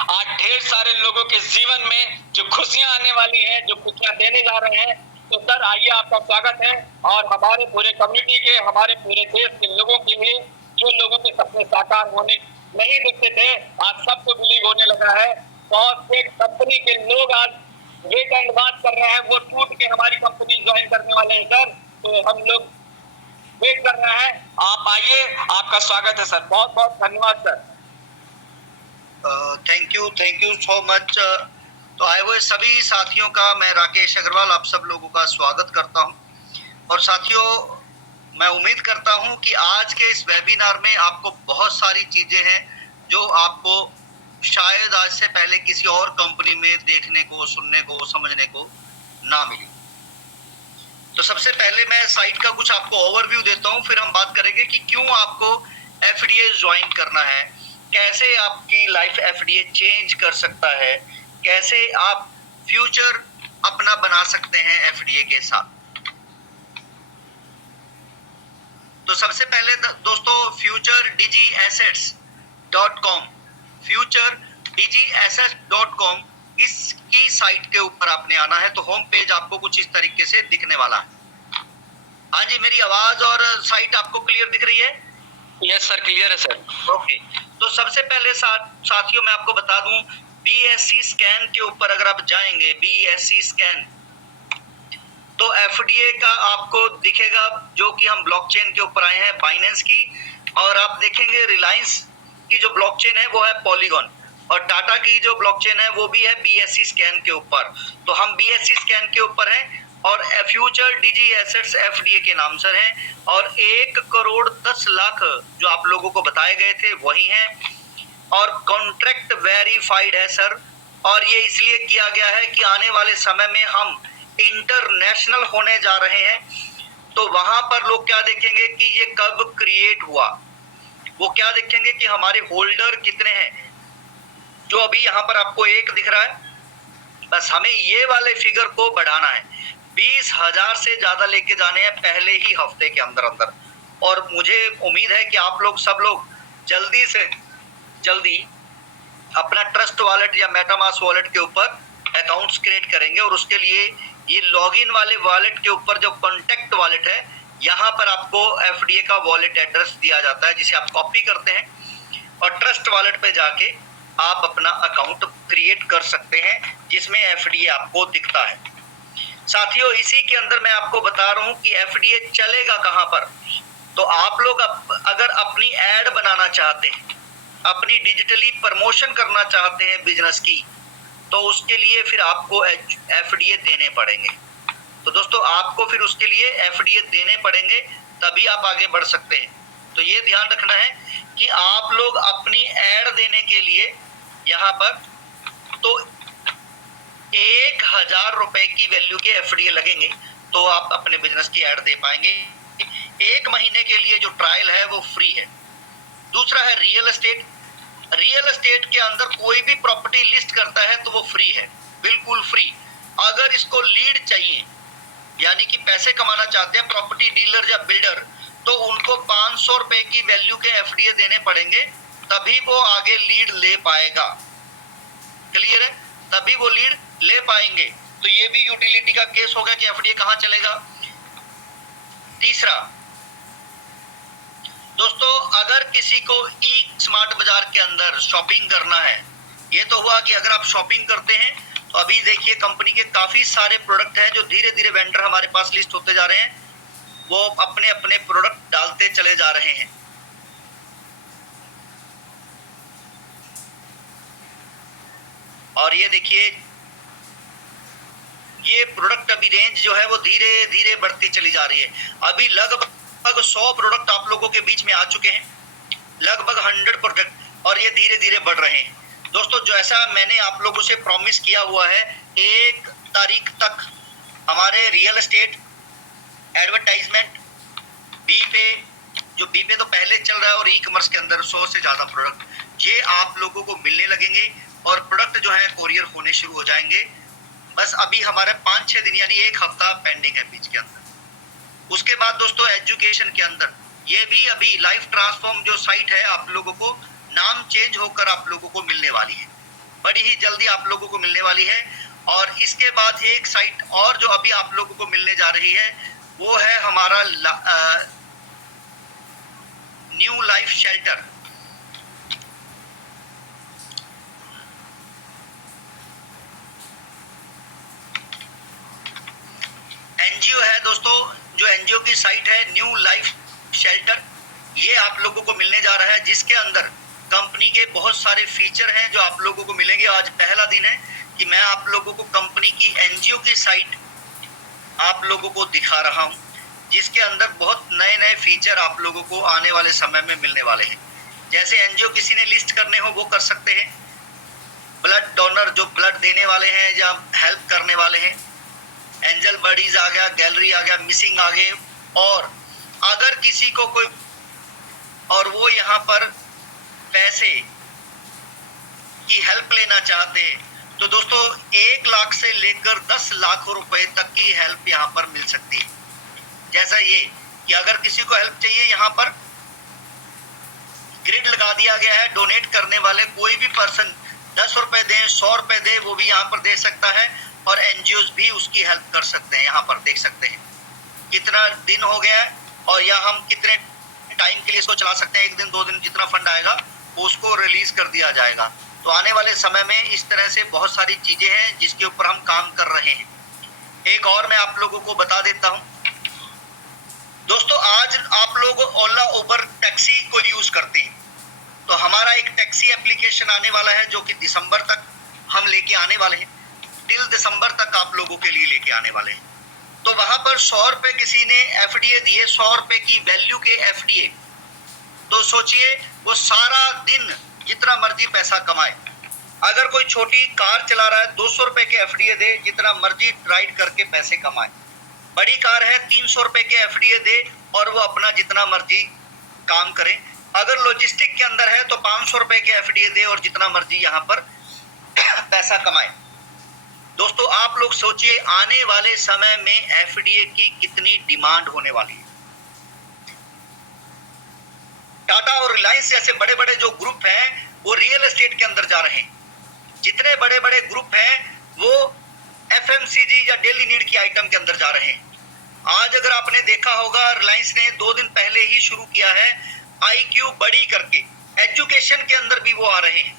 आज ढेर सारे लोगों के जीवन में जो खुशियां आने वाली हैं, जो खुशियां देने जा रहे हैं। तो सर आइए, आपका स्वागत है। और हमारे पूरे कम्युनिटी के, हमारे पूरे देश के लोगों के लिए, जो लोगों के सपने साकार होने नहीं दिखते थे, आज सबको बिलीव होने लगा है। बहुत से कंपनी के लोग आज वेट एंड वॉच कर रहे हैं, वो टूट के हमारी कंपनी ज्वाइन करने वाले हैं सर। तो हम लोग वेट कर रहे हैं, आप आइए, आपका स्वागत है सर। बहुत बहुत धन्यवाद sir. Thank you so much. तो आए हुए सभी साथियों का मैं राकेश अग्रवाल आप सब लोगों का स्वागत करता हूं। और साथियों, मैं उम्मीद करता हूं कि आज के इस वेबिनार में आपको बहुत सारी चीजें हैं जो आपको शायद आज से पहले किसी और कंपनी में देखने को, सुनने को, समझने को ना मिली। तो सबसे पहले मैं साइट का कुछ आपको ओवरव्यू देता हूं, फिर हम बात करेंगे कि क्यों आपको एफडीए ज्वाइन करना है, कैसे आपकी लाइफ एफडीए चेंज कर सकता है, कैसे आप फ्यूचर अपना बना सकते हैं एफडीए के साथ। तो सबसे पहले दोस्तों futuredigieassets.com futuredigieassets.com इसकी साइट के ऊपर आपने आना है। तो होम पेज आपको कुछ इस तरीके से दिखने वाला है। हाँ जी, मेरी आवाज और साइट आपको क्लियर दिख रही है? यस सर, क्लियर है सर। ओके, तो सबसे पहले साथियों मैं आपको बता दूं, बीएससी स्कैन के ऊपर अगर आप जाएंगे, बीएससी स्कैन, तो एफडीए का आपको दिखेगा, जो कि हम ब्लॉकचेन के ऊपर आए हैं बाइनेंस की। और आप देखेंगे रिलायंस की जो ब्लॉकचेन है वो है पॉलीगॉन, और टाटा की जो ब्लॉकचेन है वो भी है बीएससी स्कैन के ऊपर। तो हम बीएससी स्कैन के ऊपर हैं और फ्यूचर डिजी एसेट्स एफडीए के नाम सर हैं। और 1,10,00,000 जो आप लोगों को बताए गए थे वही हैं, और कॉन्ट्रैक्ट वेरीफाइड है सर। और ये इसलिए किया गया है कि आने वाले समय में हम इंटरनेशनल होने जा रहे हैं। तो वहां पर लोग क्या देखेंगे कि ये कब क्रिएट हुआ, वो क्या देखेंगे कि हमारे होल्डर कितने हैं। जो अभी यहाँ पर आपको 1 दिख रहा है, बस हमें ये वाले फिगर को बढ़ाना है, 20,000 से ज्यादा लेके जाने हैं पहले ही हफ्ते के अंदर अंदर। और मुझे उम्मीद है कि आप लोग सब लोग जल्दी से जल्दी अपना ट्रस्ट वॉलेट या मेटामास्क वॉलेट के ऊपर अकाउंट्स क्रिएट करेंगे। और उसके लिए ये लॉगिन वाले वॉलेट के ऊपर जो कॉन्टैक्ट वॉलेट है, यहाँ पर आपको एफडीए का वॉलेट एड्रेस दिया जाता है, जिसे आप कॉपी करते हैं और ट्रस्ट वॉलेट पे जाके आप अपना अकाउंट क्रिएट कर सकते हैं, जिसमें एफडीए आपको दिखता है। साथियों, इसी के अंदर मैं आपको बता रहा हूं कि एफडीए चलेगा कहां पर। तो आप लोग अगर अपनी एड बनाना चाहते हैं, अपनी डिजिटली प्रमोशन करना चाहते हैं बिजनेस की, तो उसके लिए फिर आपको एफडीए देने पड़ेंगे। तो दोस्तों, आपको फिर उसके लिए एफडीए देने पड़ेंगे, तभी आप आगे बढ़ सकते हैं। तो ये ध्यान रखना है कि आप लोग अपनी एड देने के लिए यहाँ पर तो 1,000 रुपए की वैल्यू के एफडीए लगेंगे, तो आप अपने बिजनेस की एड दे पाएंगे। 1 महीने के लिए जो ट्रायल है वो फ्री है। दूसरा है रियल एस्टेट। रियल एस्टेट के अंदर कोई भी प्रॉपर्टी लिस्ट करता है तो वो फ्री है, बिल्कुल फ्री। अगर इसको लीड चाहिए, यानी कि पैसे कमाना चाहते हैं प्रॉपर्टी डीलर या बिल्डर, तो उनको 500 रुपए की वैल्यू के एफडीए देने पड़ेंगे, तभी वो आगे लीड ले पाएगा। क्लियर है? तभी वो लीड ले पाएंगे। तो ये भी यूटिलिटी का केस होगा कि एफडीए कहां चलेगा। तीसरा दोस्तों, अगर किसी को ई स्मार्ट बाजार के अंदर शॉपिंग करना है, ये तो हुआ कि अगर आप शॉपिंग करते हैं, तो अभी देखिए कंपनी के काफी सारे प्रोडक्ट हैं जो धीरे धीरे वेंडर हमारे पास लिस्ट होते जा रहे हैं, वो अपने अपने प्रोडक्ट डालते चले जा रहे हैं। और ये देखिए, ये प्रोडक्ट अभी रेंज जो है वो धीरे धीरे बढ़ती चली जा रही है। अभी लगभग 100 प्रोडक्ट आप लोगों के बीच में आ चुके हैं, लगभग 100 प्रोडक्ट, और ये धीरे धीरे बढ़ रहे हैं। दोस्तों, जो ऐसा मैंने आप लोगों से प्रॉमिस किया हुआ है, 1 तारीख तक हमारे रियल एस्टेट एडवर्टाइजमेंट बी पे, जो बी पे तो पहले चल रहा है, और ई कॉमर्स के अंदर 100 से ज्यादा प्रोडक्ट ये आप लोगों को मिलने लगेंगे, और प्रोडक्ट जो है कोरियर होने शुरू हो जाएंगे। बस अभी हमारे 5-6 दिन यानी 1 हफ्ता पेंडिंग है बीच के अंदर। उसके बाद दोस्तों, एजुकेशन के अंदर ये भी अभी लाइफ ट्रांसफॉर्म जो साइट है, आप लोगों को नाम चेंज होकर आप लोगों को मिलने वाली है। बड़ी ही जल्दी आप लोगों को मिलने वाली है। और इसके बाद एक साइट और जो अभी आप लोगों को मिलने जा रही है वो है हमारा न्यू लाइफ शेल्टर। एनजीओ है दोस्तों, जो एनजीओ की साइट है न्यू लाइफ शेल्टर, ये आप लोगों को मिलने जा रहा है, जिसके अंदर कंपनी के बहुत सारे फीचर हैं जो आप लोगों को मिलेंगे। आज पहला दिन है कि मैं आप लोगों को कंपनी की एनजीओ की साइट आप लोगों को दिखा रहा हूं, जिसके अंदर बहुत नए नए फीचर आप लोगों को आने वाले समय में मिलने वाले हैं। जैसे एनजीओ किसी ने लिस्ट करने हो वो कर सकते हैं, ब्लड डोनर जो ब्लड देने वाले हैं या हेल्प करने वाले हैं, एंजल बडीज आ गया, गैलरी आ गया, मिसिंग आ गए। और अगर किसी को कोई और वो यहाँ पर पैसे की हेल्प लेना चाहते हैं तो दोस्तों 1 लाख से लेकर 10 लाख रुपए तक की हेल्प यहाँ पर मिल सकती है। जैसा ये कि अगर किसी को हेल्प चाहिए, यहाँ पर ग्रिड लगा दिया गया है, डोनेट करने वाले कोई भी पर्सन 10 रुपए दें, 100 रुपए दे, वो भी यहाँ पर दे सकता है और एनजीओज भी उसकी हेल्प कर सकते हैं। यहाँ पर देख सकते हैं कितना दिन हो गया है और या हम कितने टाइम के लिए इसको चला सकते हैं। 1 दिन 2 दिन जितना फंड आएगा उसको रिलीज कर दिया जाएगा। तो आने वाले समय में इस तरह से बहुत सारी चीजें हैं जिसके ऊपर हम काम कर रहे हैं। एक और मैं आप लोगों को बता देता हूं दोस्तों, आज आप लोग ओला उबर टैक्सी को यूज करते हैं, तो हमारा एक टैक्सी एप्लीकेशन आने वाला है जो कि दिसंबर तक हम लेके आने वाले हैं। टिल दिसंबर तक आप लोगों के लिए लेके आने वाले हैं। तो वहां पर 100 रुपए किसी ने एफडीए दिए, 100 रुपए की वैल्यू के एफडीए, तो सोचिए वो सारा दिन जितना मर्जी पैसा कमाए। अगर कोई छोटी कार चला रहा है 200 रुपए के एफडीए दे, जितना मर्जी राइड करके पैसे कमाए। बड़ी कार है 300 रुपए के एफडीए दे और वो अपना जितना मर्जी काम करे। अगर लॉजिस्टिक के अंदर है तो 500 रुपए के एफडीए दे और जितना मर्जी यहाँ पर पैसा कमाए। दोस्तों आप लोग सोचिए आने वाले समय में एफडीए की कितनी डिमांड होने वाली है। टाटा और रिलायंस जैसे बड़े बड़े जो ग्रुप हैं वो रियल एस्टेट के अंदर जा रहे हैं। जितने बड़े बड़े ग्रुप हैं वो एफएमसीजी या डेली नीड की आइटम के अंदर जा रहे हैं। आज अगर आपने देखा होगा रिलायंस ने 2 दिन पहले ही शुरू किया है आईक्यू बड़ी करके, एजुकेशन के अंदर भी वो आ रहे हैं।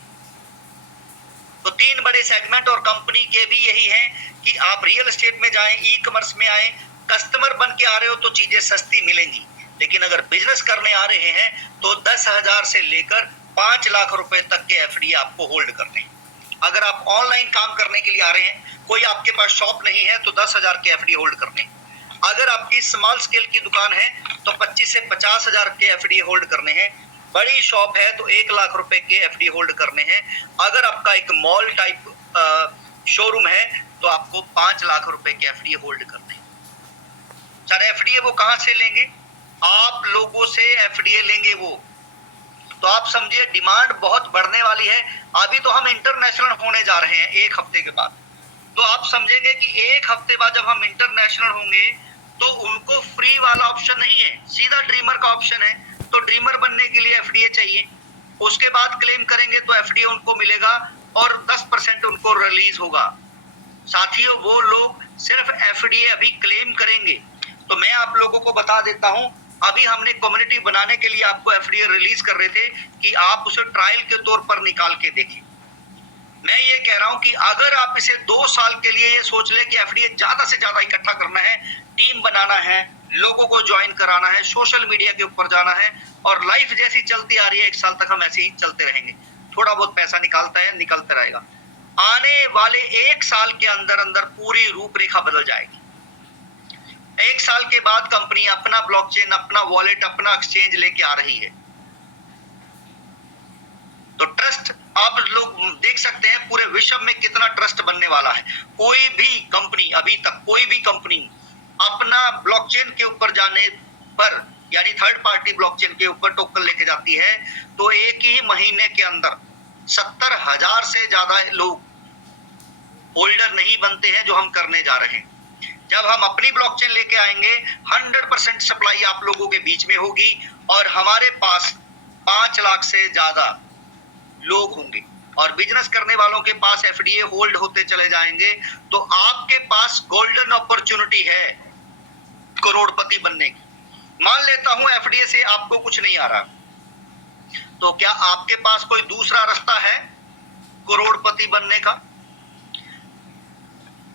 तो 3 बड़े सेगमेंट और कंपनी के भी यही हैं कि आप रियल एस्टेट में जाएं, ई कॉमर्स में आए, कस्टमर बन के आ रहे हो तो चीजें सस्ती मिलेंगी। लेकिन अगर बिजनेस करने आ रहे हैं तो 10,000 से लेकर 5 लाख रुपए तक के एफडी आपको होल्ड करने हैं। अगर आप ऑनलाइन काम करने के लिए आ रहे हैं, कोई आपके पास शॉप नहीं है तो 10,000 के एफडी होल्ड करने। अगर आपकी स्मॉल स्केल की दुकान है तो 25 से 50,000 के एफडी होल्ड करने हैं। बड़ी शॉप है तो 1 लाख रुपए के एफडी होल्ड करने हैं। अगर आपका एक मॉल टाइप शोरूम है तो आपको 5 लाख रुपए के एफडी होल्ड करने हैं। सर एफडीए वो कहां से लेंगे? आप लोगों से एफडीए लेंगे वो। तो आप समझिए डिमांड बहुत बढ़ने वाली है। अभी तो हम इंटरनेशनल होने जा रहे हैं 1 हफ्ते के बाद, तो आप समझेंगे कि 1 हफ्ते बाद जब हम इंटरनेशनल होंगे तो उनको फ्री वाला ऑप्शन नहीं है, सीधा ड्रीमर का ऑप्शन है। तो ड्रीमर बनने के लिए एफडीए चाहिए, उसके बाद क्लेम करेंगे तो एफडीए उनको मिलेगा और 10% उनको रिलीज होगा। साथियों वो लोग सिर्फ एफडीए अभी क्लेम करेंगे। तो मैं आप लोगों को बता देता हूं, अभी हमने कम्युनिटी बनाने के लिए आपको एफडीए रिलीज कर रहे थे कि आप उसे ट्रायल के तौर पर निकाल के देखें। मैं ये कह रहा हूं कि अगर आप इसे 2 साल के लिए ये सोच लें कि एफडीए ज्यादा से ज्यादा इकट्ठा करना है, टीम बनाना है, लोगों को ज्वाइन कराना है, सोशल मीडिया के ऊपर जाना है और लाइफ जैसी चलती आ रही है 1 साल तक हम ऐसे ही चलते रहेंगे। थोड़ा बहुत पैसा निकालता है, निकलता रहेगा। आने वाले 1 साल के अंदर अंदर पूरी रूपरेखा बदल जाएगी। 1 साल के बाद कंपनी अपना ब्लॉकचेन, अपना वॉलेट, अपना एक्सचेंज लेके आ रही है। तो ट्रस्ट आप लोग देख सकते हैं पूरे विश्व में कितना ट्रस्ट बनने वाला है। कोई भी कंपनी, अभी तक कोई भी कंपनी अपना ब्लॉकचेन के ऊपर जाने पर, यानी थर्ड पार्टी ब्लॉकचेन के ऊपर टोकन लेके जाती है तो 1 ही महीने के अंदर 70,000 से ज्यादा लोग होल्डर नहीं बनते हैं, जो हम करने जा रहे हैं। जब हम अपनी ब्लॉकचेन लेके आएंगे 100% सप्लाई आप लोगों के बीच में होगी और हमारे पास 5 लाख से ज्यादा लोग होंगे। और बिजनेस करने वालों के पास एफडीए होल्ड होते चले जाएंगे, तो आपके पास गोल्डन अपॉर्चुनिटी है करोड़पति बनने की। मान लेता हूं एफडीए से आपको कुछ नहीं आ रहा, तो क्या आपके पास कोई दूसरा रास्ता है करोड़पति बनने का?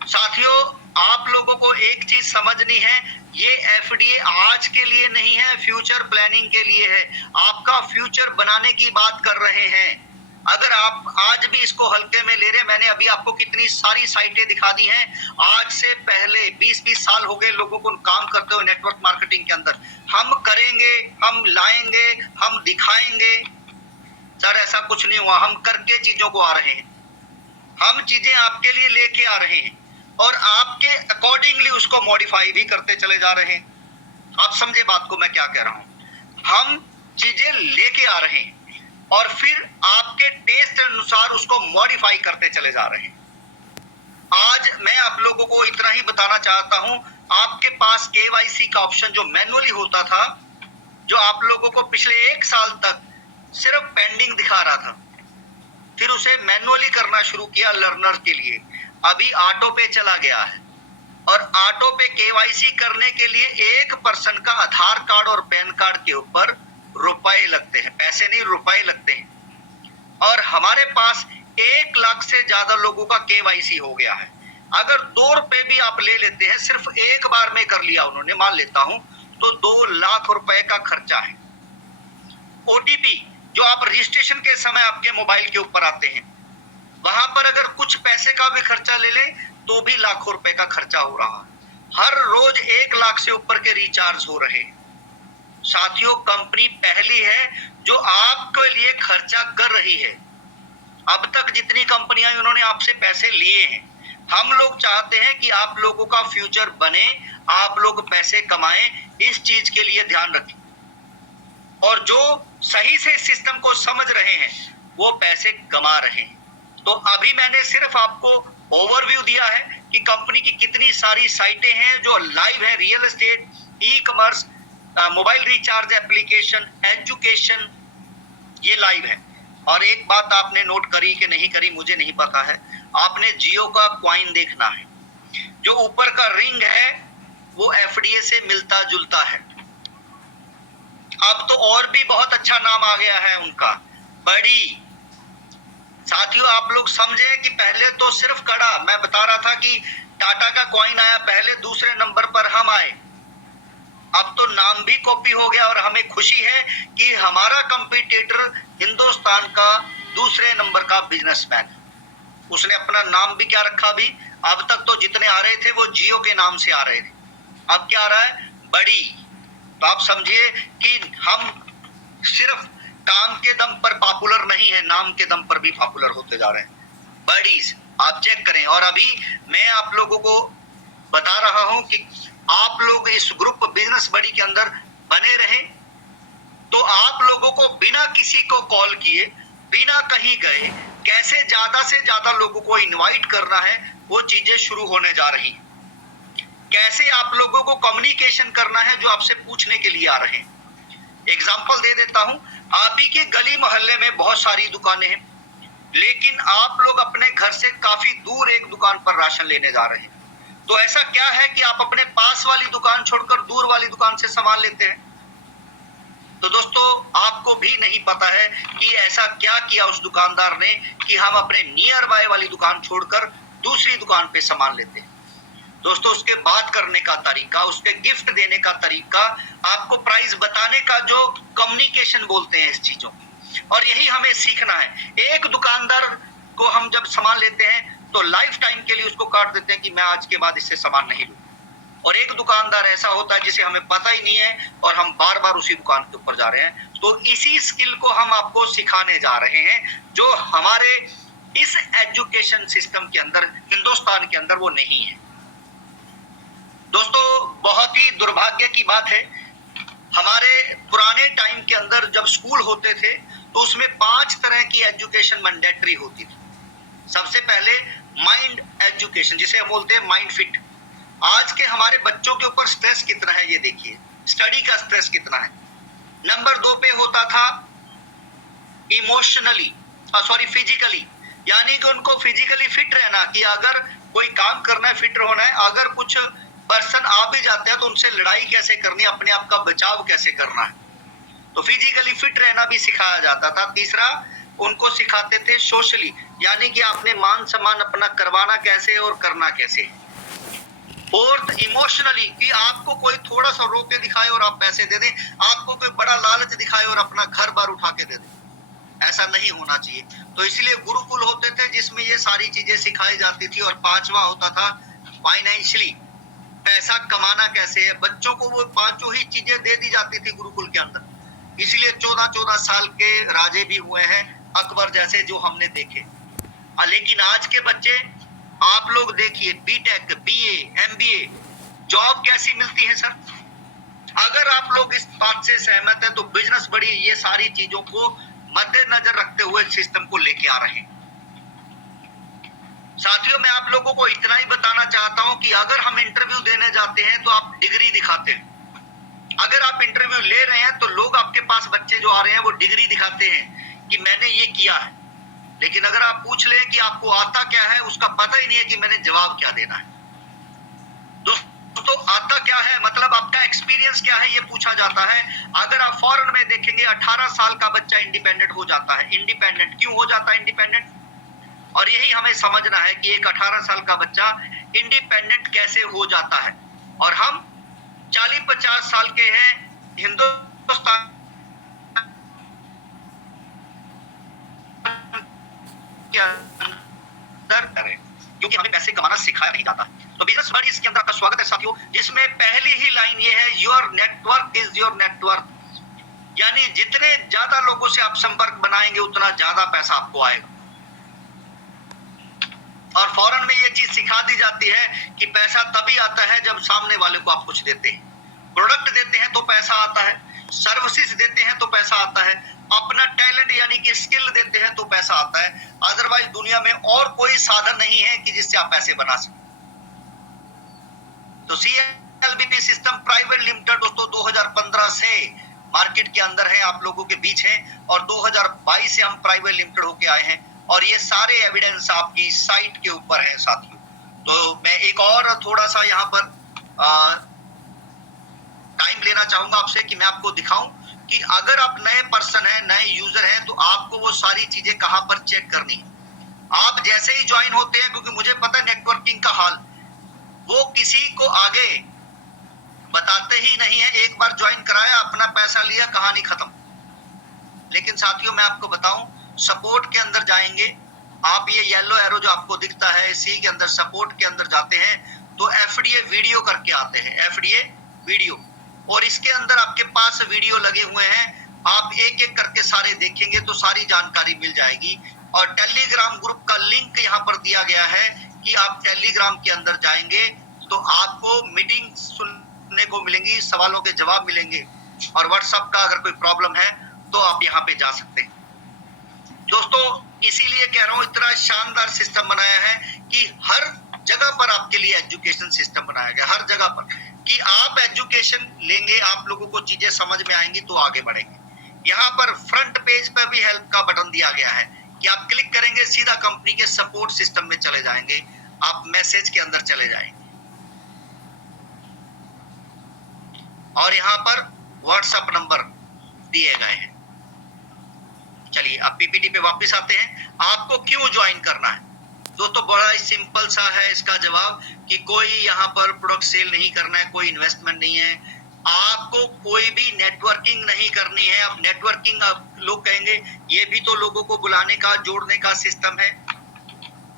साथियों, आप लोगों को एक चीज समझनी है, ये एफडीए आज के लिए नहीं है, फ्यूचर प्लानिंग के लिए है। आपका फ्यूचर बनाने की बात कर रहे हैं। अगर आप आज भी इसको हल्के में ले रहे, मैंने अभी आपको कितनी सारी साइटें दिखा दी हैं। आज से पहले 20-20 साल हो गए लोगों को काम करते हुए नेटवर्क मार्केटिंग के अंदर। हम करेंगे, हम लाएंगे, हम दिखाएंगे। सर ऐसा कुछ नहीं हुआ, हम करके चीजों को आ रहे हैं, हम चीजें आपके लिए लेके आ रहे हैं और आपके अकॉर्डिंगली उसको मॉडिफाई भी करते चले जा रहे हैं। आप समझे बात को मैं क्या कह रहा हूं? हम चीजें लेके आ रहे हैं और फिर आपके टेस्ट अनुसार उसको मॉडिफाई करते चले जा रहे हैं। आज मैं आप लोगों को इतना ही बताना चाहता हूं, आपके पास केवाईसी का ऑप्शन जो मैनुअली होता था, जो आप लोगों को पिछले 1 साल तक सिर्फ पेंडिंग दिखा रहा था, फिर उसे मैनुअली करना शुरू किया लर्नर के लिए। अभी ऑटो पे चला गया है और ऑटो पे केवाईसी करने के लिए एक पर्सन का आधार कार्ड और पैन कार्ड के ऊपर रुपए लगते हैं, पैसे नहीं रुपए लगते हैं। और हमारे पास 1 लाख से ज्यादा लोगों का केवाईसी हो गया है। अगर 2 रुपए भी आप ले लेते हैं, सिर्फ एक बार में कर लिया उन्होंने, मान लेता हूं, तो 2 लाख रुपए का खर्चा है। ओटीपी जो आप रजिस्ट्रेशन के समय आपके मोबाइल के ऊपर आते हैं, वहां पर अगर कुछ पैसे का भी खर्चा ले ले तो भी लाखों रुपए का खर्चा हो रहा है। हर रोज 1 लाख से ऊपर के रिचार्ज हो रहे हैं। साथियों, कंपनी पहली है जो आपके लिए खर्चा कर रही है। अब तक जितनी कंपनियां उन्होंने आपसे पैसे लिए हैं, हम लोग चाहते हैं कि आप लोगों का फ्यूचर बने, आप लोग पैसे कमाएं, इस चीज के लिए ध्यान रखें। और जो सही से सिस्टम को समझ रहे हैं वो पैसे कमा रहे हैं। तो अभी मैंने सिर्फ आपको ओवरव्यू दिया है कि कंपनी की कितनी सारी साइटें हैं जो लाइव है, real estate, e commerce, mobile recharge application, education, ये लाइव है। और एक बात आपने नोट करी कि नहीं करी मुझे नहीं पता है, आपने जियो का क्वाइन देखना है। जो ऊपर का रिंग है वो एफडीए से मिलता जुलता है। अब तो और भी बहुत अच्छा नाम आ गया है उनका, बड़ी। साथियों, आप लोग समझे कि पहले तो सिर्फ कड़ा, मैं बता रहा था कि टाटा का कॉइन आया पहले, दूसरे नंबर पर हम आए। अब तो नाम भी कॉपी हो गया और हमें खुशी है कि हमारा कंपटीटर हिंदुस्तान का दूसरे नंबर का बिजनेसमैन, उसने अपना नाम भी क्या रखा भी। अब तक तो जितने आ रहे थे वो जियो के नाम से आ रहे थे, अब क्या आ रहा है, बड़ी। तो आप समझिए कि हम सिर्फ काम के दम पर पॉपुलर नहीं है, नाम के दम पर भी पॉपुलर होते जा रहे हैं। बडीज आप चेक करें। और अभी मैं आप लोगों को बता रहा हूं कि आप लोग इस ग्रुप बिजनेस बडी के अंदर बने रहें, तो आप लोगों को बिना किसी को कॉल किए, बिना कहीं गए, कैसे ज्यादा से ज्यादा लोगों को इनवाइट करना है, वो चीजें शुरू होने जा रही हैं। कैसे आप लोगों को कम्युनिकेशन करना है जो आपसे पूछने के लिए आ रहे हैं। एग्जाम्पल दे देता हूं, आप ही के गली मोहल्ले में बहुत सारी दुकानें हैं, लेकिन आप लोग अपने घर से काफी दूर एक दुकान पर राशन लेने जा रहे हैं। तो ऐसा क्या है कि आप अपने पास वाली दुकान छोड़कर दूर वाली दुकान से सामान लेते हैं? तो दोस्तों, आपको भी नहीं पता है कि ऐसा क्या किया उस दुकानदार ने कि हम अपने नियर बाय वाली दुकान छोड़कर दूसरी दुकान पे सामान लेते हैं। दोस्तों, उसके बात करने का तरीका, उसके गिफ्ट देने का तरीका, आपको प्राइस बताने का जो कम्युनिकेशन बोलते हैं इस चीजों, और यही हमें सीखना है। एक दुकानदार को हम जब सामान लेते हैं तो लाइफ टाइम के लिए उसको काट देते हैं कि मैं आज के बाद इससे सामान नहीं लूं। और एक दुकानदार ऐसा होता है जिसे हमें पता ही नहीं है और हम बार बार उसी दुकान के ऊपर जा रहे हैं। तो इसी स्किल को हम आपको सिखाने जा रहे हैं जो हमारे इस एजुकेशन सिस्टम के अंदर, हिंदुस्तान के अंदर वो नहीं है। दोस्तों, बहुत ही दुर्भाग्य की बात है, हमारे पुराने टाइम के अंदर जब स्कूल होते थे तो उसमें 5 तरह की एजुकेशन मैंडेटरी होती थी। सबसे पहले माइंड एजुकेशन, जिसे हम बोलते हैं माइंड फिट। आज के हमारे बच्चों के ऊपर स्ट्रेस कितना है ये देखिए, स्टडी का स्ट्रेस कितना है। नंबर 2 पे होता था इमोशनली, सॉरी फिजिकली, यानी कि उनको फिजिकली फिट रहना, कि अगर कोई काम करना है, फिट होना है, अगर कुछ पर्सन आ भी जाते हैं तो उनसे लड़ाई कैसे करनी है, अपने आप का बचाव कैसे करना है, तो फिजिकली फिट रहना भी सिखाया जाता था। तीसरा, उनको सिखाते थे सोशली, यानी कि आपने मान सम्मान अपना करवाना कैसे और करना कैसे। फोर्थ, इमोशनली, कि आपको कोई थोड़ा सा रोक के दिखाए और आप पैसे दे दें, आपको कोई बड़ा लालच दिखाए और अपना घर बार उठा के दे दें, ऐसा नहीं होना चाहिए। तो इसलिए गुरुकुल होते थे जिसमें ये सारी चीजें सिखाई जाती थी। और पांचवा होता था फाइनेंशियली, पैसा कमाना कैसे है। बच्चों को वो पांचों ही चीजें दे दी जाती थी गुरुकुल के अंदर, इसलिए 14-14 साल के राजे भी हुए हैं, अकबर जैसे, जो हमने देखे। लेकिन आज के बच्चे आप लोग देखिए, बीटेक, बीए, एमबीए, जॉब कैसी मिलती है सर। अगर आप लोग इस बात से सहमत है तो बिजनेस बड़ी, ये सारी चीजों को मद्देनजर रखते हुए सिस्टम को लेके आ रहे हैं। साथियों, मैं आप लोगों को इतना ही बताना चाहता हूं कि अगर हम इंटरव्यू देने जाते हैं तो आप डिग्री दिखाते हैं। अगर आप इंटरव्यू ले रहे हैं तो लोग आपके पास, बच्चे जो आ रहे हैं, वो डिग्री दिखाते हैं कि मैंने ये किया है। लेकिन अगर आप पूछ ले कि आपको आता क्या है, उसका पता ही नहीं है कि मैंने जवाब क्या देना है। दोस्तों, आता क्या है मतलब आपका एक्सपीरियंस क्या है, ये पूछा जाता है। अगर आप फॉरेन में देखेंगे, 18 साल का बच्चा इंडिपेंडेंट हो जाता है। इंडिपेंडेंट क्यों हो जाता है इंडिपेंडेंट? और यही हमें समझना है कि एक 18 साल का बच्चा इंडिपेंडेंट कैसे हो जाता है। और हम 40-50 साल के हैं, हिंदुस्तान के अंदर करें, क्योंकि हमें पैसे कमाना सिखाया नहीं जाता। तो बिजनेस बड़ी, इसके अंदर आपका स्वागत है साथियों, जिसमें पहली ही लाइन ये है, your network is your network, यानी जितने ज्यादा लोगों से आप संपर्क बनाएंगे उतना ज्यादा पैसा आपको आएगा। और फॉरेन में ये चीज सिखा दी जाती है कि पैसा तभी आता है जब सामने वाले को आप कुछ देते हैं, प्रोडक्ट देते हैं तो पैसा आता है, सर्विसेज देते हैं तो पैसा आता है, अपना टैलेंट यानी कि स्किल देते हैं तो पैसा आता है। अदरवाइज दुनिया में और कोई साधन नहीं है कि जिससे आप पैसे बना सकें। तो CLBP सिस्टम प्राइवेट लिमिटेड दोस्तों 2015 से मार्केट के अंदर है, आप लोगों के बीच है, और 2022 से हम प्राइवेट लिमिटेड होके आए हैं। और ये सारे एविडेंस आपकी साइट के ऊपर है साथियों। तो मैं एक और थोड़ा सा यहाँ पर टाइम लेना चाहूंगा आपसे कि मैं आपको दिखाऊं कि अगर आप नए पर्सन हैं, नए यूजर हैं, तो आपको वो सारी चीजें कहां पर चेक करनी है। आप जैसे ही ज्वाइन होते हैं, क्योंकि मुझे पता है नेटवर्किंग का हाल, वो किसी को आगे बताते ही नहीं है। एक बार ज्वाइन कराया, अपना पैसा लिया, कहानी खत्म। लेकिन साथियों, मैं आपको बताऊं, सपोर्ट के अंदर जाएंगे आप, ये येलो एरो जो आपको दिखता है, इसी के अंदर सपोर्ट के अंदर जाते हैं तो FDA वीडियो करके आते हैं, FDA वीडियो, और इसके अंदर आपके पास वीडियो लगे हुए हैं। आप एक एक करके सारे देखेंगे तो सारी जानकारी मिल जाएगी। और टेलीग्राम ग्रुप का लिंक यहाँ पर दिया गया है कि आप टेलीग्राम के अंदर जाएंगे तो आपको मीटिंग सुनने को मिलेंगी, सवालों के जवाब मिलेंगे, और व्हाट्सएप का अगर कोई प्रॉब्लम है तो आप यहाँ पे जा सकते हैं। दोस्तों, इसीलिए कह रहा हूँ, इतना शानदार सिस्टम बनाया है कि हर जगह पर आपके लिए एजुकेशन सिस्टम बनाया गया, हर जगह पर, कि आप एजुकेशन लेंगे, आप लोगों को चीजें समझ में आएंगी तो आगे बढ़ेंगे। यहाँ पर फ्रंट पेज पर भी हेल्प का बटन दिया गया है कि आप क्लिक करेंगे, सीधा कंपनी के सपोर्ट सिस्टम में चले जाएंगे, आप मैसेज के अंदर चले जाएंगे, और यहाँ पर व्हाट्सएप नंबर दिए गए हैं। चलिए अब PPT पे वापस आते हैं। आपको क्यों ज्वाइन करना है दोस्तों? बड़ा ही सिंपल सा है इसका जवाब कि कोई यहाँ पर प्रोडक्ट सेल नहीं करना है, कोई इन्वेस्टमेंट नहीं है, आपको कोई भी नेटवर्किंग नहीं करनी है। अब नेटवर्किंग, अब लोग कहेंगे ये भी तो लोगों को बुलाने का, जोड़ने का सिस्टम है।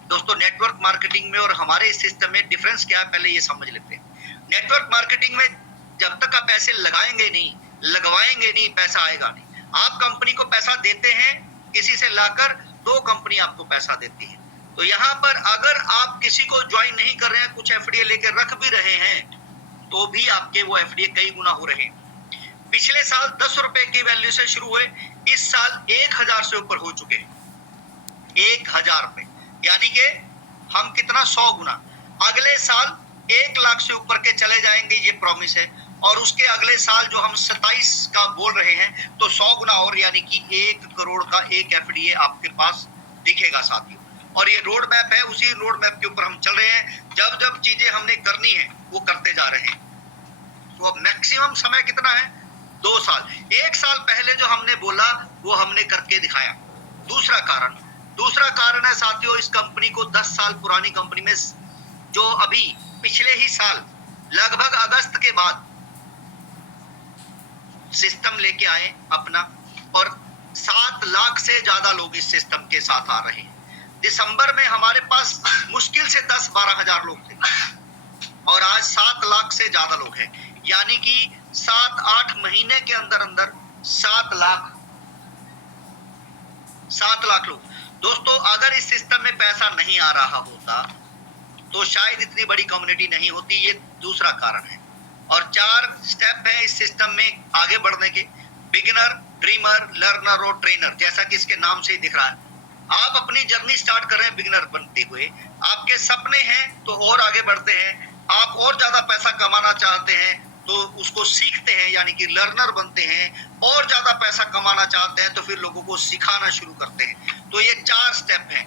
दोस्तों, नेटवर्क मार्केटिंग में और हमारे इस सिस्टम में डिफरेंस क्या है, पहले ये समझ लेते हैं। नेटवर्क मार्केटिंग में जब तक आप पैसे लगाएंगे नहीं, लगवाएंगे नहीं, पैसा आएगा नहीं। आप कंपनी को पैसा देते हैं किसी से लाकर, तो कंपनी आपको पैसा देती है। तो यहाँ पर अगर आप किसी को ज्वाइन नहीं कर रहे हैं, कुछ FDA लेकर रख भी रहे हैं, तो भी आपके वो FDA कई गुना हो रहे हैं। पिछले साल 10 रुपए की वैल्यू से शुरू हुए, इस साल 1000 से ऊपर हो चुके, 1000 रुपए, यानी कि हम कितना, 100 गुना। अगले साल 1 लाख से ऊपर के चले जाएंगे, ये प्रॉमिस है। और उसके अगले साल जो हम 27 का बोल रहे हैं तो 100 गुना और, यानी कि 1 करोड़ का एक एफडीए आपके पास दिखेगा साथियों। और ये रोड मैप है, उसी रोड मैप के ऊपर हम चल रहे हैं। जब जब चीजें हमने करनी है वो करते जा रहे हैं। तो अब मैक्सिमम समय कितना है? 2 साल। 1 साल पहले जो हमने बोला वो हमने करके दिखाया। दूसरा कारण है साथियों, इस कंपनी को 10 साल पुरानी कंपनी में जो अभी पिछले ही साल लगभग अगस्त के बाद सिस्टम लेके आए अपना, और 7 लाख से ज्यादा लोग इस सिस्टम के साथ आ रहे हैं। दिसंबर में हमारे पास मुश्किल से 10-12 हजार लोग थे और आज 7 लाख से ज्यादा लोग हैं, यानी कि 7-8 महीने के अंदर अंदर 7 लाख लोग। दोस्तों अगर इस सिस्टम में पैसा नहीं आ रहा होता तो शायद इतनी बड़ी कम्युनिटी नहीं होती। ये दूसरा कारण है। और 4 स्टेप है इस सिस्टम में आगे बढ़ने के, बिगिनर, ड्रीमर, लर्नर और ट्रेनर, जैसा कि इसके नाम से ही दिख रहा है। आप अपनी जर्नी स्टार्ट कर रहे हैं बिगिनर बनते हुए, आपके सपने हैं तो और आगे बढ़ते हैं, आप और ज्यादा पैसा कमाना चाहते हैं तो उसको सीखते हैं यानी कि लर्नर बनते हैं, और ज्यादा पैसा कमाना चाहते हैं तो फिर लोगों को सिखाना शुरू करते हैं। तो ये 4 स्टेप हैं,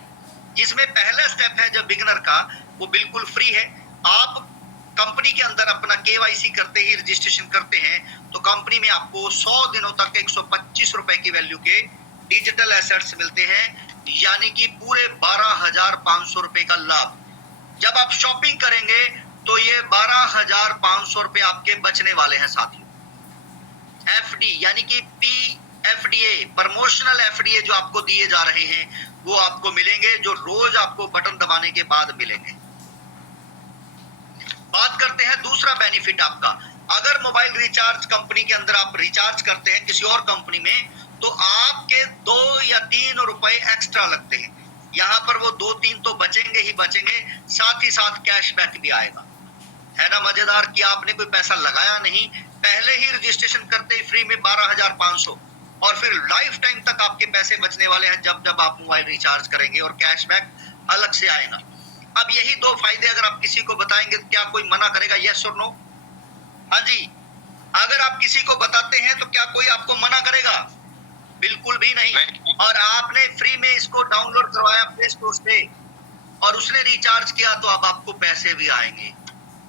जिसमें पहला स्टेप है जब बिगिनर का, वो बिल्कुल फ्री है। आप कंपनी के अंदर अपना केवाईसी करते ही रजिस्ट्रेशन करते हैं तो कंपनी में आपको 100 दिनों तक 125 रुपए की वैल्यू के डिजिटल एसेट्स मिलते हैं, यानी कि पूरे 12,500 रुपए का लाभ। जब आप शॉपिंग करेंगे तो ये 12,500 रुपए आपके बचने वाले हैं साथियों। एफडी यानी कि PFDA, प्रमोशनल एफडीए जो आपको दिए जा रहे हैं वो आपको मिलेंगे, जो रोज आपको बटन दबाने के बाद मिलेंगे। बात करते हैं दूसरा बेनिफिट आपका। अगर मोबाइल रिचार्ज कंपनी के अंदर आप रिचार्ज करते हैं किसी और कंपनी में तो आपके 2 या 3 रुपए एक्स्ट्रा लगते हैं। यहाँ पर वो 2-3 तो बचेंगे ही बचेंगे, साथ ही साथ कैशबैक भी आएगा। है ना मजेदार कि आपने कोई पैसा लगाया नहीं, पहले ही रजिस्ट्रेशन करते ही फ्री में 12,500, और फिर लाइफ टाइम तक आपके पैसे बचने वाले हैं जब जब आप मोबाइल रिचार्ज करेंगे, और कैशबैक अलग से आएगा। अब यही 2 फायदे अगर आप किसी को बताएंगे तो क्या कोई मना करेगा? यस और नो? हाँ जी। अगर आप किसी को बताते हैं तो क्या कोई आपको मना करेगा? बिल्कुल भी नहीं। और आपने फ्री में इसको डाउनलोड करवाया प्ले स्टोर से और उसने रिचार्ज किया तो अब आपको पैसे भी आएंगे।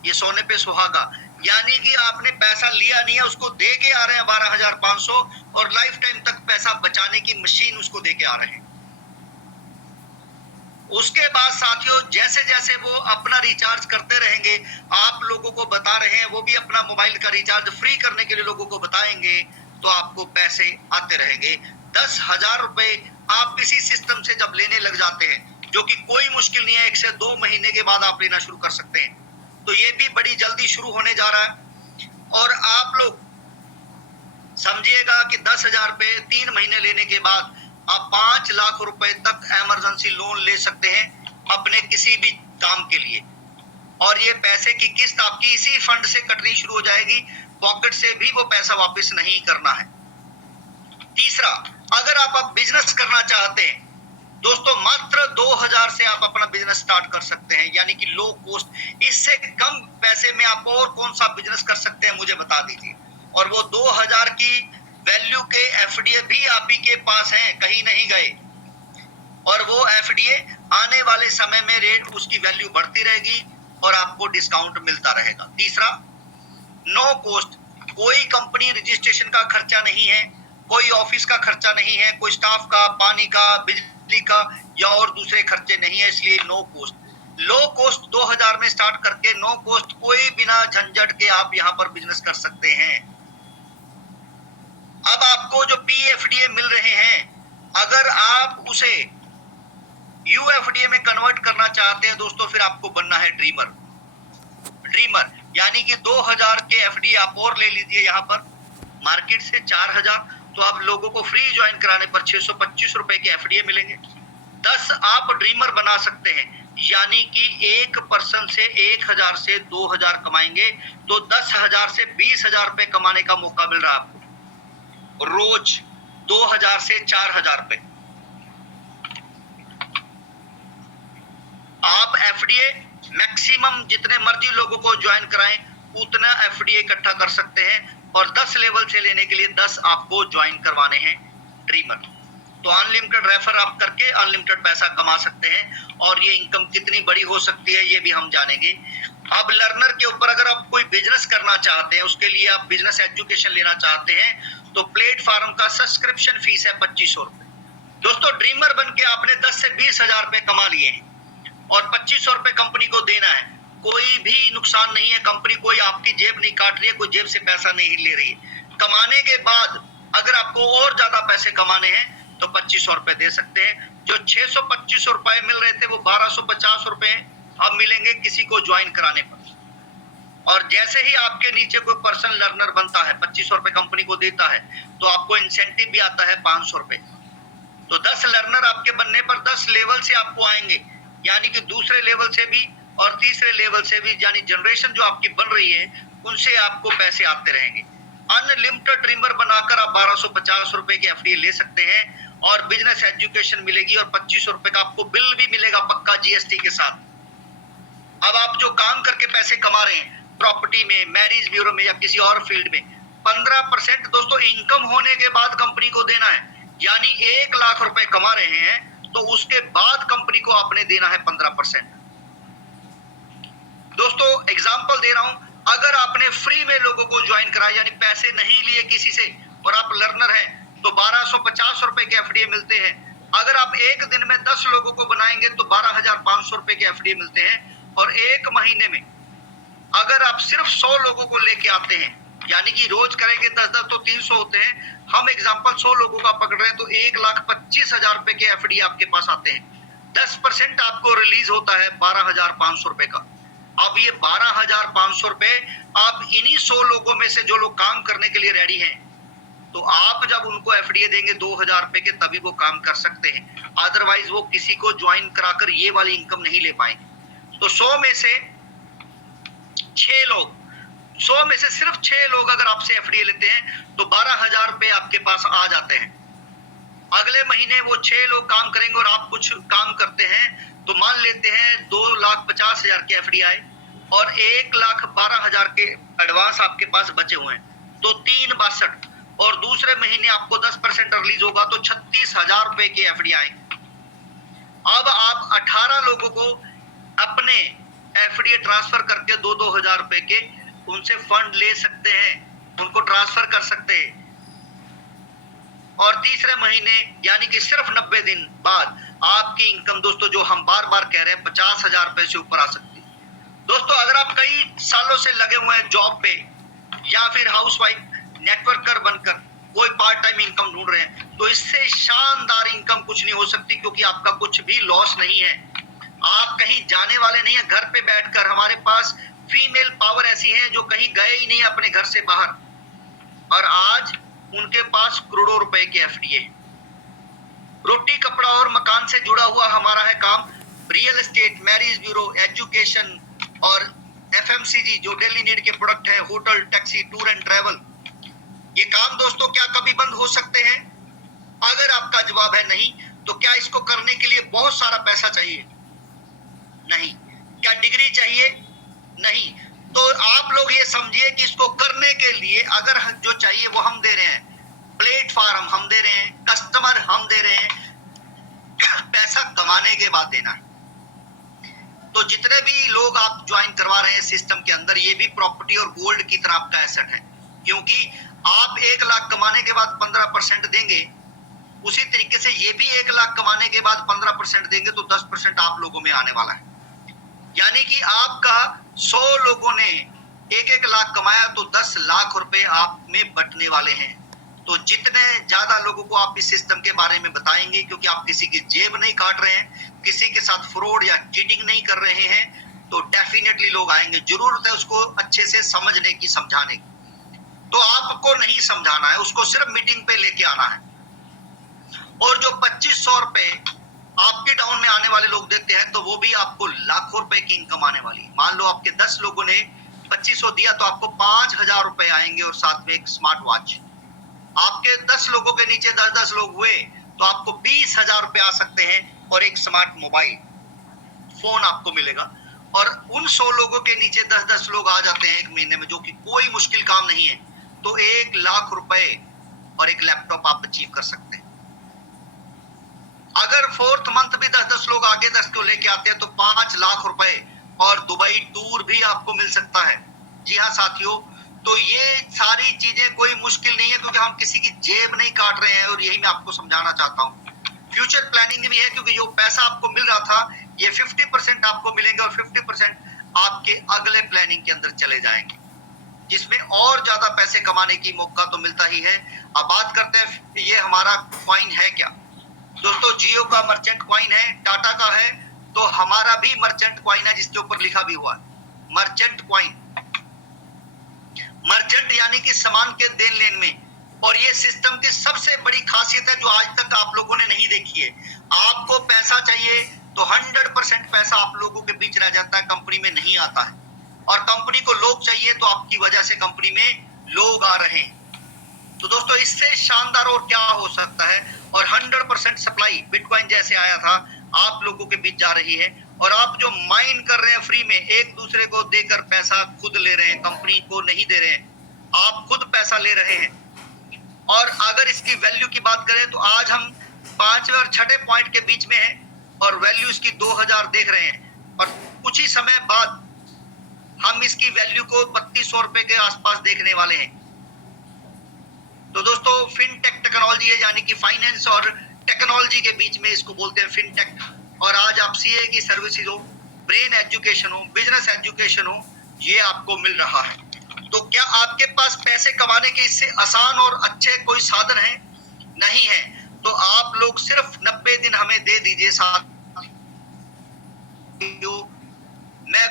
ये सोने पे सुहागा, यानी कि आपने पैसा लिया नहीं है, उसको दे के आ रहे हैं 12,500, और लाइफ टाइम तक पैसा बचाने की मशीन उसको दे के आ रहे हैं। उसके बाद साथियों जैसे जैसे वो अपना रिचार्ज करते रहेंगे, आप लोगों को बता रहे हैं, वो भी अपना मोबाइल का रिचार्ज फ्री करने के लिए लोगों को बताएंगे तो आपको पैसे आते रहेंगे। 10,000 रुपए आप इसी सिस्टम से जब लेने लग जाते हैं, जो कि कोई मुश्किल नहीं है, 1 से 2 महीने के बाद आप लेना शुरू कर सकते हैं। तो ये भी बड़ी जल्दी शुरू होने जा रहा है। और आप लोग समझिएगा कि 10,000 रुपए 3 महीने लेने के बाद आप 5 लाख रुपए तक इमरजेंसी लोन ले सकते हैं अपने किसी भी काम के लिए, और ये पैसे की किस्त आपकी इसी फंड से कटनी शुरू हो जाएगी, पॉकेट से भी वो पैसा वापस नहीं करना है। तीसरा, अगर आप बिजनेस करना चाहते हैं दोस्तों, मात्र 2,000 से आप अपना बिजनेस स्टार्ट कर सकते हैं, यानी कि लो कॉस्ट। इससे कम पैसे में आप और कौन सा बिजनेस कर सकते हैं मुझे बता दीजिए। और वो 2,000 की वैल्यू के एफडीए भी आप ही के पास हैं, कहीं नहीं गए, और वो एफडीए आने वाले समय में रेट उसकी वैल्यू बढ़ती रहेगी और आपको डिस्काउंट मिलता रहेगा। तीसरा, नो कॉस्ट, कोई कंपनी रजिस्ट्रेशन का खर्चा नहीं है, कोई ऑफिस का खर्चा नहीं है, कोई स्टाफ का, पानी का, बिजली का या और दूसरे खर्चे नहीं है, इसलिए नो कॉस्ट। लो कॉस्ट 2,000 में स्टार्ट करके नो कॉस्ट कोई बिना झंझट के आप यहाँ पर बिजनेस कर सकते हैं। अब आपको जो PFDA मिल रहे हैं, अगर आप उसे UFDA में कन्वर्ट करना चाहते हैं दोस्तों, फिर आपको बनना है ड्रीमर, यानी कि 2,000 के एफडी आप और ले लीजिए यहाँ पर मार्केट से 4,000, तो आप लोगों को फ्री ज्वाइन कराने पर 625 रुपए के एफडीए मिलेंगे। 10 आप ड्रीमर बना सकते हैं, यानी कि एक पर्सन से 1,000 से 2,000 कमाएंगे तो 10,000 से 20,000 रुपए कमाने का मौका मिल रहा है आपको रोज, 2,000 से 4,000 रुपए। आप एफडीए मैक्सिमम जितने मर्जी लोगों को ज्वाइन कराएं, उतना एफडीए इकट्ठा कर सकते हैं, और 10 लेवल से लेने के लिए 10 आपको ज्वाइन करवाने हैं ड्रीमर। तो अनलिमिटेड रेफर आप करके अनलिमिटेड पैसा कमा सकते हैं, और ये इनकम कितनी बड़ी हो सकती है ये भी हम जानेंगे। अब लर्नर के ऊपर अगर आप कोई बिजनेस करना चाहते हैं, उसके लिए आप बिजनेस एजुकेशन लेना चाहते हैं, तो प्लेटफॉर्म का सब्सक्रिप्शन फीस है 2500 रुपए। दोस्तों ड्रीमर बन के आपने 10 से 20 हजार रुपए कमा लिए हैं और 2500 रुपए कंपनी को देना है। कोई भी नुकसान नहीं है, कंपनी कोई आपकी जेब नहीं काट रही है, कोई जेब से पैसा नहीं ले रही है। कमाने के बाद अगर आपको और ज्यादा पैसे कमाने हैं तो 2500 रुपए दे सकते हैं। जो 625 रुपए मिल रहे थे वो 1250 रुपए अब मिलेंगे किसी को ज्वाइन कराने पर। और जैसे ही आपके नीचे कोई पर्सनल लर्नर बनता है, 2500 रुपए कंपनी को देता है, तो आपको इंसेंटिव भी आता है 500 रुपए। तो 10 लर्नर आपके बनने पर 10 लेवल से आपको आएंगे, यानी कि दूसरे लेवल से भी और तीसरे लेवल से भी, यानी जनरेशन जो आपकी बन रही है उनसे आपको पैसे आते रहेंगे। अनलिमिटेड ड्रीमर बनाकर आप 1250 रुपए की एफडीए ले सकते हैं और बिजनेस एजुकेशन मिलेगी, और 2500 रुपए का आपको बिल भी मिलेगा पक्का जीएसटी के साथ। अब आप जो काम करके पैसे कमा रहे हैं प्रॉपर्टी में, मैरिज ब्यूरो में या किसी और फील्ड में, 15% दोस्तों इनकम होने के बाद कंपनी को देना है। यानी 1 लाख रुपए कमा रहे हैं तो उसके बाद कंपनी को आपने देना है 15%। दोस्तों एग्जांपल दे रहा हूं, अगर आपने फ्री में लोगों को ज्वाइन कराया, यानी पैसे नहीं लिए किसी से, और आप लर्नर हैं, तो 1250 रुपए के एफडीए मिलते हैं। अगर आप एक दिन में 10 लोगों को बनाएंगे तो 12500 रुपए के एफडीए मिलते हैं। और एक महीने में अगर आप सिर्फ 100 लोगों को लेके आते हैं, यानी कि रोज करेंगे 10-10 तो 300 होते हैं, हम एग्जांपल 100 लोगों का पकड़ रहे हैं, तो 1,25,000 रुपए के एफडी आपके पास आते हैं। 10% आपको रिलीज होता है 12,500 रुपए का। अब ये 12,500 रुपए आप इन्हीं 100 लोगों में से जो लोग काम करने के लिए रेडी हैं, तो आप जब उनको एफडीए देंगे 2,000 रुपए के, तभी वो काम कर सकते हैं। अदरवाइज वो किसी को ज्वाइन कराकर ये वाली इनकम नहीं ले पाएंगे। तो 100 में से 6 लोग, 100 में से सिर्फ 6 लोग अगर आपसे एफडीए लेते हैं तो 12,000 रुपए आपके पास आ जाते हैं। अगले महीने वो 6 लोग काम करेंगे और आप कुछ काम करते हैं, तो मान लेते हैं 2,50,000 के एफडी आए और 1,12,000 के एडवांस आपके पास बचे हुए हैं, तो 3,62, और दूसरे महीने आपको 10% रिलीज होगा तो 36,000 रुपए के एफडी आए। अब आप 18 लोगों को अपने एफडीए ट्रांसफर करके 2-2 हजार रुपए के उनसे फंड ले सकते हैं, उनको ट्रांसफर कर सकते हैं। और तीसरे महीने यानी कि सिर्फ 90 दिन बाद आपकी इनकम दोस्तों, जो हम बार बार कह रहे हैं, 50,000 रुपए से ऊपर आ सकती है। दोस्तों अगर आप कई सालों से लगे हुए हैं जॉब पे, या फिर हाउसवाइफ नेटवर्कर बनकर कोई पार्ट टाइम इनकम ढूंढ रहे हैं, तो इससे शानदार इनकम कुछ नहीं हो सकती, क्योंकि आपका कुछ भी लॉस नहीं है। आप कहीं जाने वाले नहीं है। घर पे बैठकर हमारे पास फीमेल पावर ऐसी है जो कहीं गए ही नहीं अपने घर से बाहर, और आज उनके पास करोड़ों रुपए के एफडीए। रोटी कपड़ा और मकान से जुड़ा हुआ हमारा है काम, real estate, marriage bureau, education और एफएमसीजी जो डेली नीड के प्रोडक्ट है, hotel, taxi, tour and travel. ये काम दोस्तों क्या कभी बंद हो सकते हैं? अगर आपका जवाब है नहीं, तो क्या इसको करने के लिए बहुत सारा पैसा चाहिए? नहीं। क्या डिग्री चाहिए? नहीं। तो आप लोग ये समझिए कि इसको करने के लिए अगर जो चाहिए वो हम दे रहे हैं, प्लेटफॉर्म हम दे रहे हैं, कस्टमर हम दे रहे हैं, पैसा कमाने के बाद देना है। तो जितने भी लोग आप ज्वाइन करवा रहे हैं सिस्टम के अंदर, ये भी प्रॉपर्टी और गोल्ड की तरह आपका एसेट है, क्योंकि आप 1 लाख कमाने के बाद 15% देंगे, उसी तरीके से ये भी 1 लाख कमाने के बाद 15% देंगे, तो 10% आप लोगों में आने वाला है। यानी कि आपका 100 लोगों ने 1-1 लाख कमाया तो 10 लाख रुपए आप में बटने वाले हैं। तो जितने ज्यादा लोगों को आप इस सिस्टम के बारे में बताएंगे, क्योंकि आप किसी की जेब नहीं काट रहे हैं, किसी के साथ फ्रॉड या चीटिंग नहीं कर रहे हैं, तो डेफिनेटली लोग आएंगे। जरूरत है उसको अच्छे से समझने की, समझाने की। तो आपको नहीं समझाना है, उसको सिर्फ मीटिंग पे लेके आना है। और जो 2500 रुपए आपके टाउन में आने वाले लोग देते हैं, तो वो भी आपको लाखों रुपए की इनकम आने वाली है। मान लो आपके 10 लोगों ने 2500 दिया, तो आपको 5,000 रुपए आएंगे और साथ में एक स्मार्ट वॉच। आपके 10 लोगों के नीचे 10-10 लोग हुए तो आपको 20,000 रुपए आ सकते हैं और एक स्मार्ट मोबाइल फोन आपको मिलेगा। और उन 100 लोगों के नीचे 10-10 लोग आ जाते हैं एक महीने में, जो कि कोई मुश्किल काम नहीं है, तो 1 लाख रुपए और एक लैपटॉप आप अचीव कर सकते हैं। अगर 4th मंथ भी 10-10 लोग आगे 10 को लेके आते हैं तो 5 लाख रुपए और दुबई टूर भी आपको मिल सकता है। जी हाँ साथियों, तो ये सारी चीजें कोई मुश्किल नहीं है, क्योंकि हम किसी की जेब नहीं काट रहे हैं, और यही मैं आपको समझाना चाहता हूँ। फ्यूचर प्लानिंग भी है, क्योंकि जो पैसा आपको मिल रहा था ये 50% आपको मिलेगा और 50% आपके अगले प्लानिंग के अंदर चले जाएंगे, जिसमें और ज्यादा पैसे कमाने की मौका तो मिलता ही है। अब बात करते हैं ये हमारा कॉइन है क्या। दोस्तों जियो का मर्चेंट कॉइन है, टाटा का है, तो हमारा भी मर्चेंट कॉइन है जिसके ऊपर लिखा भी हुआ है मर्चेंट कॉइन। मर्चेंट यानी कि सामान के देन लेन में, और ये सिस्टम की सबसे बड़ी खासियत है जो आज तक आप लोगों ने नहीं देखी है। आपको पैसा चाहिए तो 100% पैसा आप लोगों के बीच रह जाता है, कंपनी में नहीं आता है, और कंपनी को लोग चाहिए तो आपकी वजह से कंपनी में लोग आ रहे हैं। तो दोस्तों इससे शानदार और क्या हो सकता है। और 100% सप्लाई बिटकॉइन जैसे आया था आप लोगों के बीच जा रही है, और आप जो माइन कर रहे हैं फ्री में, एक दूसरे को देकर पैसा खुद ले रहे हैं, कंपनी को नहीं दे रहे हैं, आप खुद पैसा ले रहे हैं। और अगर इसकी वैल्यू की बात करें तो आज हम 5वें और 6ठे पॉइंट के बीच में हैं, और वैल्यू इसकी 2000 देख रहे हैं, और कुछ ही समय बाद हम इसकी वैल्यू को 3200 रुपए के आसपास देखने वाले हैं। तो दोस्तों फिनटेक टेक्नोलॉजी है, यानी कि फाइनेंस और टेक्नोलॉजी के बीच में इसको बोलते हैं फिनटेक। और आज आप सीए की सर्विसेज हो, ब्रेन एजुकेशन हो, बिजनेस एजुकेशन हो, ये आपको मिल रहा है। तो क्या आपके पास पैसे कमाने के इससे आसान और अच्छे कोई साधन है? नहीं है। तो आप लोग सिर्फ 90 दिन हमें दे दीजिए साथ, मैं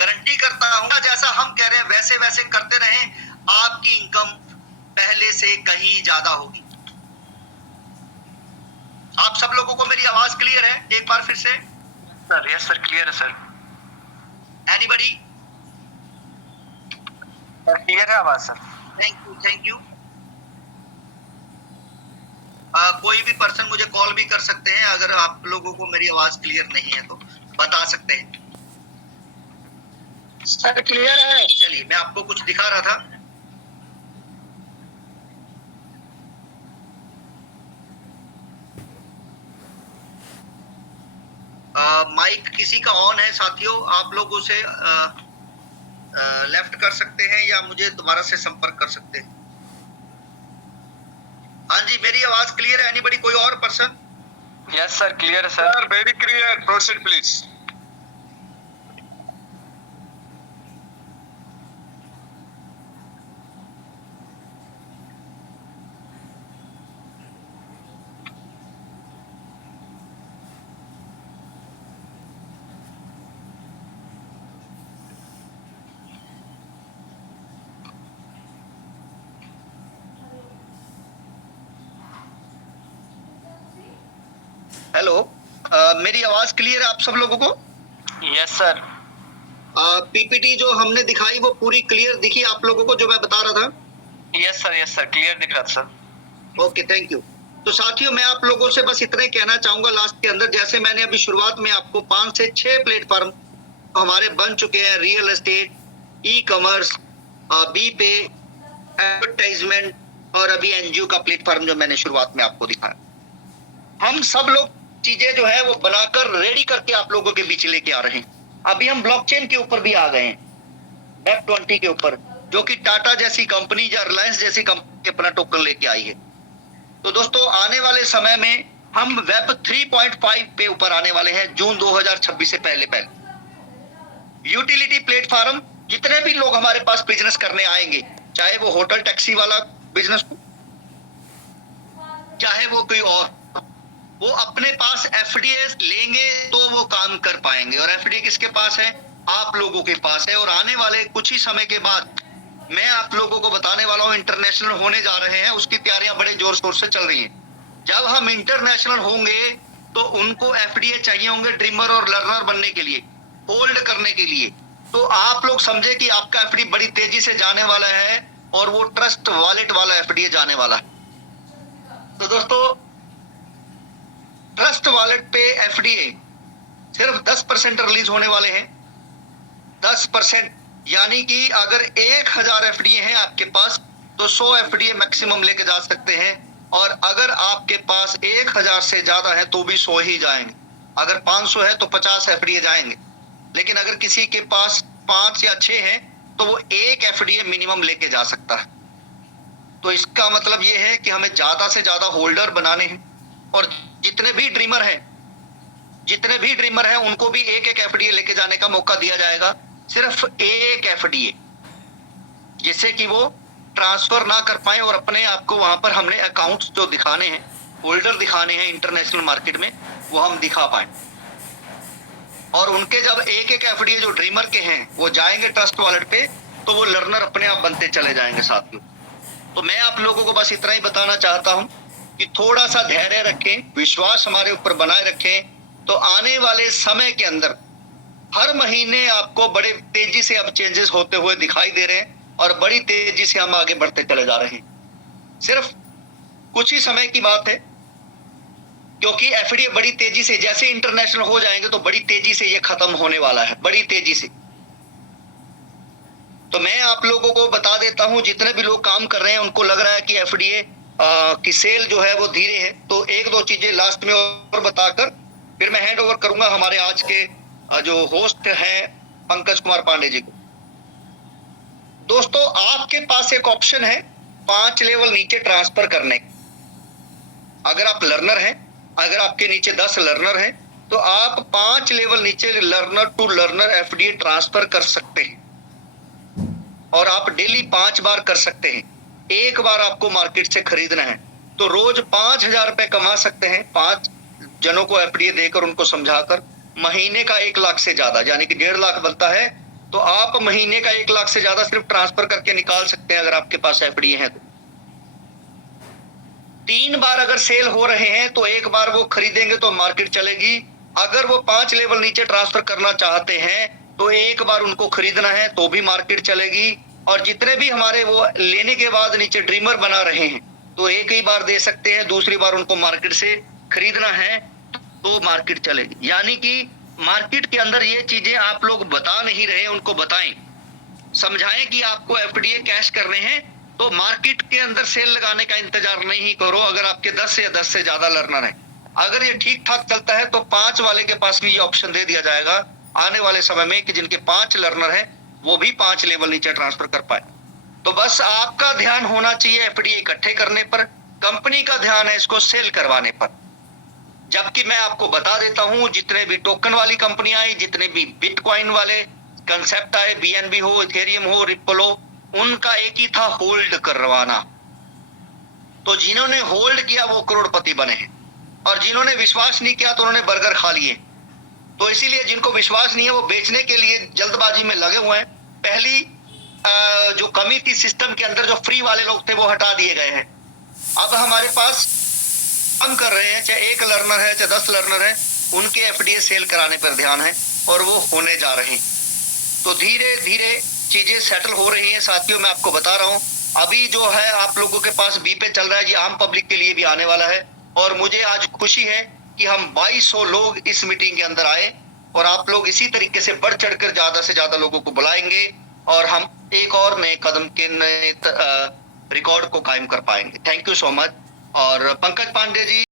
गारंटी करता हूं जैसा हम कह रहे हैं वैसे वैसे करते रहें, आपकी इनकम पहले से कहीं ज्यादा होगी। आप सब लोगों को मेरी आवाज क्लियर है? एक बार फिर से सर। यस सर, क्लियर है सर। एनीबॉडी? क्लियर है आवाज सर। Thank you. कोई भी पर्सन मुझे कॉल भी कर सकते हैं, अगर आप लोगों को मेरी आवाज क्लियर नहीं है तो बता सकते हैं। सर क्लियर है। चलिए मैं आपको कुछ दिखा रहा था। माइक किसी का ऑन है साथियों, आप लोग उसे लेफ्ट कर सकते हैं या मुझे दोबारा से संपर्क कर सकते हैं। हाँ जी, मेरी आवाज क्लियर है? एनीबॉडी, कोई और पर्सन? यस सर, क्लियर है sir. Very clear, proceed please. Hello, मेरी आवाज क्लियर है आप सब लोगों को? Yes sir. पीपीटी जो हमने दिखाई वो पूरी क्लियर दिखी आप लोगों को, जो मैं बता रहा था? यस सर, क्लियर दिख रहा था सर। Okay, thank you. तो साथियों मैं आप लोगों से बस इतना ही कहना चाहूंगा लास्ट के अंदर, जैसे मैंने अभी शुरुआत में आपको 5 से 6 प्लेटफॉर्म हमारे बन चुके हैं, real estate, e commerce, B pay, advertisement और अभी एनजीओ का प्लेटफॉर्म जो मैंने शुरुआत में आपको दिखाया। हम सब लोग चीजें जो है वो बनाकर रेडी करके आप लोगों के बीच लेके आ रहे हैं। अभी हम ब्लॉकचेन के ऊपर भी आ गए हैं, वेब 20 के ऊपर, जो कि टाटा जैसी कंपनी या रिलायंस जैसी कंपनी अपना टोकन लेके आई है। तो दोस्तों आने वाले समय में हम वेब 3.5 पे ऊपर आने वाले हैं जून 2026 से पहले। यूटिलिटी प्लेटफॉर्म, जितने भी लोग हमारे पास बिजनेस करने आएंगे, चाहे वो होटल टैक्सी वाला बिजनेस हो, चाहे वो कोई और, वो अपने पास एफडीए लेंगे तो वो काम कर पाएंगे। और एफडीए किसके पास है? आप लोगों के पास है। और आने वाले कुछ ही समय के बाद मैं आप लोगों को बताने वाला हूं, इंटरनेशनल होने जा रहे हैं, उसकी तैयारियां बड़े जोर शोर से चल रही हैं। जब हम इंटरनेशनल होंगे तो उनको एफडीए चाहिए होंगे ड्रीमर और लर्नर बनने के लिए, होल्ड करने के लिए। तो आप लोग समझे कि आपका एफडी बड़ी तेजी से जाने वाला है, और वो ट्रस्ट वॉलेट वाला एफडीए जाने वाला है। तो दोस्तों ट्रस्ट वॉलेट पे एफडीए सिर्फ 10% रिलीज होने वाले हैं। 10%, यानी कि अगर 1000 एफडीए हैं आपके पास तो 100 एफडीए मैक्सिमम लेके जा सकते हैं, और अगर आपके पास 1000 से ज्यादा है तो भी 100 ही जाएंगे। अगर 500 है तो 50 एफडीए जाएंगे। लेकिन अगर किसी के पास 5 या 6 है तो वो 1 एफडीए मिनिमम लेके जा सकता है। तो इसका मतलब ये है कि हमें ज्यादा से ज्यादा होल्डर बनाने हैं, और जितने भी ड्रीमर हैं उनको भी 1-1 एफडीए लेके जाने का मौका दिया जाएगा। सिर्फ 1 एफडीए, जिससे कि वो ट्रांसफर ना कर पाए और अपने आप को वहां पर हमने अकाउंट्स जो दिखाने हैं, होल्डर दिखाने हैं इंटरनेशनल मार्केट में, वो हम दिखा पाए। और उनके जब 1-1 एफडीए जो ड्रीमर के हैं वो जाएंगे ट्रस्ट वॉलेट पे, तो वो लर्नर अपने आप बनते चले जाएंगे साथियों। तो मैं आप लोगों को बस इतना ही बताना चाहता हूं कि थोड़ा सा धैर्य रखें, विश्वास हमारे ऊपर बनाए रखें, तो आने वाले समय के अंदर हर महीने आपको बड़े तेजी से अब चेंजेस होते हुए दिखाई दे रहे हैं, और बड़ी तेजी से हम आगे बढ़ते चले जा रहे हैं। सिर्फ कुछ ही समय की बात है, क्योंकि एफडीए बड़ी तेजी से, जैसे इंटरनेशनल हो जाएंगे तो बड़ी तेजी से ये खत्म होने वाला है, बड़ी तेजी से। तो मैं आप लोगों को बता देता हूं, जितने भी लोग काम कर रहे हैं उनको लग रहा है कि एफडीए की सेल जो है वो धीरे है, तो 1-2 चीजें लास्ट में और बताकर फिर मैं हैंड ओवर करूंगा हमारे आज के जो होस्ट हैं पंकज कुमार पांडे जी को। दोस्तों, आपके पास एक ऑप्शन है 5 लेवल नीचे ट्रांसफर करने। अगर आप लर्नर हैं, अगर आपके नीचे 10 लर्नर हैं, तो आप 5 लेवल नीचे learner to learner FDA transfer कर सकते हैं, और आप डेली 5 बार कर सकते हैं। एक बार आपको मार्केट से खरीदना है तो रोज 5000 रुपए कमा सकते हैं, 5 जनों को एफडीए देकर, उनको समझाकर। महीने का 1 लाख से ज्यादा, यानी कि 1.5 लाख बनता है, तो आप महीने का 1 लाख से ज्यादा सिर्फ ट्रांसफर करके निकाल सकते हैं अगर आपके पास एफडीए है तो। 3 बार अगर सेल हो रहे हैं तो 1 बार वो खरीदेंगे तो मार्केट चलेगी। अगर वो 5 लेवल नीचे ट्रांसफर करना चाहते हैं तो 1 बार उनको खरीदना है तो भी मार्केट चलेगी। और जितने भी हमारे वो लेने के बाद नीचे ड्रीमर बना रहे हैं तो 1 ही बार दे सकते हैं, दूसरी बार उनको मार्केट से खरीदना है तो मार्केट चलेगी। यानी कि मार्केट के अंदर ये चीजें आप लोग बता नहीं रहे, उनको बताएं, समझाएं कि आपको एफडीए कैश करने हैं तो मार्केट के अंदर सेल लगाने का इंतजार नहीं करो। अगर आपके 10 या 10 से ज्यादा लर्नर हैं, अगर ये ठीक ठाक चलता है तो 5 वाले के पास भी ये ऑप्शन दे दिया जाएगा आने वाले समय में कि जिनके 5 लर्नर हैं वो भी 5 लेवल नीचे ट्रांसफर कर पाए। तो बस आपका ध्यान होना चाहिए एफडीए इकट्ठे करने पर, कंपनी का ध्यान है इसको सेल करवाने पर। जबकि मैं आपको बता देता हूं, जितने भी टोकन वाली कंपनियां आई, जितने भी बिटकॉइन वाले कंसेप्ट आए, बीएनबी हो, इथेरियम हो, रिपल हो, उनका एक ही था, होल्ड करवाना। तो जिन्होंने होल्ड किया वो करोड़पति बने हैं, और जिन्होंने विश्वास नहीं किया तो उन्होंने बर्गर खा लिए। तो इसीलिए जिनको विश्वास नहीं है वो बेचने के लिए जल्दबाजी में लगे हुए हैं। पहली जो कमी थी सिस्टम के अंदर, जो फ्री वाले लोग थे वो हटा दिए गए हैं। अब हमारे पास हम कर रहे हैं, चाहे 1 लर्नर है चाहे 10 लर्नर है, उनके एफडीए सेल कराने पर ध्यान है, और वो होने जा रहे हैं। तो धीरे धीरे चीजें सेटल हो रही हैं साथियों। मैं आपको बता रहा हूं, अभी जो है आप लोगों के पास बी पे चल रहा है जी, आम पब्लिक के लिए भी आने वाला है। और मुझे आज खुशी है कि हम 2200 लोग इस मीटिंग के अंदर आए, और आप लोग इसी तरीके से बढ़ चढ़कर ज्यादा से ज्यादा लोगों को बुलाएंगे, और हम एक और नए कदम के नए रिकॉर्ड को कायम कर पाएंगे। Thank you so much. और पंकज पांडे जी,